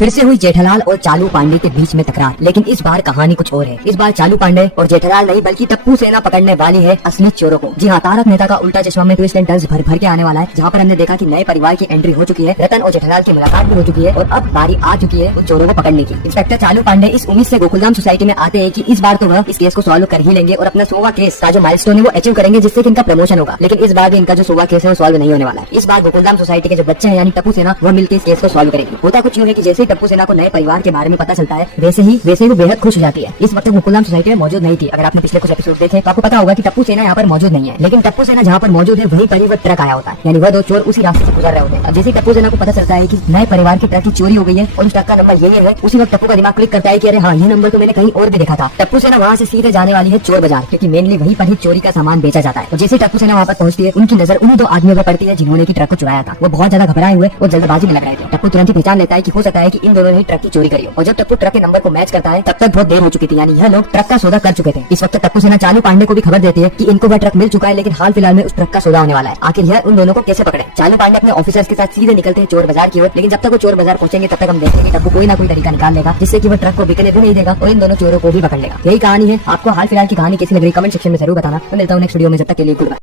फिर से हुई जेठालाल और चालू पांडे के बीच में तकरार, लेकिन इस बार कहानी कुछ और है। इस बार चालू पांडे और जेठालाल नहीं बल्कि टप्पू सेना पकड़ने वाली है असली चोरों को। जी हाँ, तारक मेहता का उल्टा चश्मा में ट्विस्ट एंड टर्न्स भर भर के आने वाला है, जहाँ पर हमने देखा कि नए परिवार की एंट्री हो चुकी है, रतन और जेठालाल की मुलाकात भी हो चुकी है और अब बारी आ चुकी है उन चोरों को पकड़ने की। इंस्पेक्टर चालू पांडे इस उम्मीद से गोकुलधाम सोसाइटी में आते हैं कि इस बार तो वह इस केस को सॉल्व कर ही लेंगे और अपना 100वां केस का जो माइलस्टोन है वो अचीव करेंगे, जिससे कि इनका प्रमोशन होगा। लेकिन इस बार भी इनका जो 100वां केस है वो सॉल्व नहीं होने वाला है। इस बार गोकुलधाम सोसाइटी के जो बच्चे हैं यानी टप्पू सेना, वह मिलकर इस केस को सॉल्व करेगी। होता कुछ यूँ है कि जैसे ही टप्पू सेना को नए परिवार के बारे में पता चलता है वैसे ही वो बेहद खुश हो जाती है। इस वक्त गोकुलधाम सोसाइटी में मौजूद नहीं थी। अगर आपने पिछले कुछ एपिसोड देखे तो आपको पता होगा कि टप्पू सेना यहाँ पर मौजूद नहीं है, लेकिन टप्पू सेना जहाँ पर मौजूद है वहीं पर ही वह ट्रक आया होता है, यानी वह दो चोर उसी रास्ते से गुजर रहे होते हैं। अब जैसे टप्पू सेना को पता चलता है कि नए परिवार के ट्रक की चोरी हो गई है और उस ट्रक का नंबर यही है, उसी वक्त टप्पू का दिमाग क्लिक करता है कि अरे हाँ, ये नंबर तो मैंने कहीं और भी देखा था। टप्पू सेना वहाँ से सीधे जाने वाली है चोर बाजार, क्योंकि मेनली वहीं पर ही चोरी का सामान बेचा जाता है। और जैसे टप्पू सेना वहाँ पर पहुंचती है, उनकी नजर उन्हीं दो आदमियों पर पड़ती है जिन्होंने की ट्रक को चुराया था। वो बहुत ज्यादा घबराए हुए और जल्दबाजी में लग रहे थे। टप्पू तुरंत ही पहचान लेता है कि हो सकता है कि इन दोनों ने ट्रक की चोरी करी हो। और जब टप्पू ट्रक के नंबर को मैच करता है तब तक बहुत देर हो चुकी थी, यानी यह लोग ट्रक का सौदा कर चुके थे। इस वक्त टप्पू सेना चालू पांडे को भी खबर देती है कि इनको वह ट्रक मिल चुका है, लेकिन हाल फिलहाल में उस ट्रक का सौदा होने वाला है। आखिर यह उन दोनों को कैसे पकड़े? चालू पांडे अपने ऑफिसर्स के साथ सीधे निकलते हैं चोर बाजार की ओर, लेकिन जब तक वो चोर बाजार पहुंचेंगे तब तक हम देखेंगे टप्पू कोई ना कोई तरीका निकाल लेगा जिससे कि वो ट्रक को बिकने भी नहीं देगा और इन दोनों चोरों को भी पकड़ लेगा। यही कहानी है। आपको हाल फिलहाल की कहानी कैसी लग रही कमेंट सेक्शन में जरूर बताना। मैं मिलता हूँ नेक्स्ट वीडियो में, जब तक के लिए गुड बाय।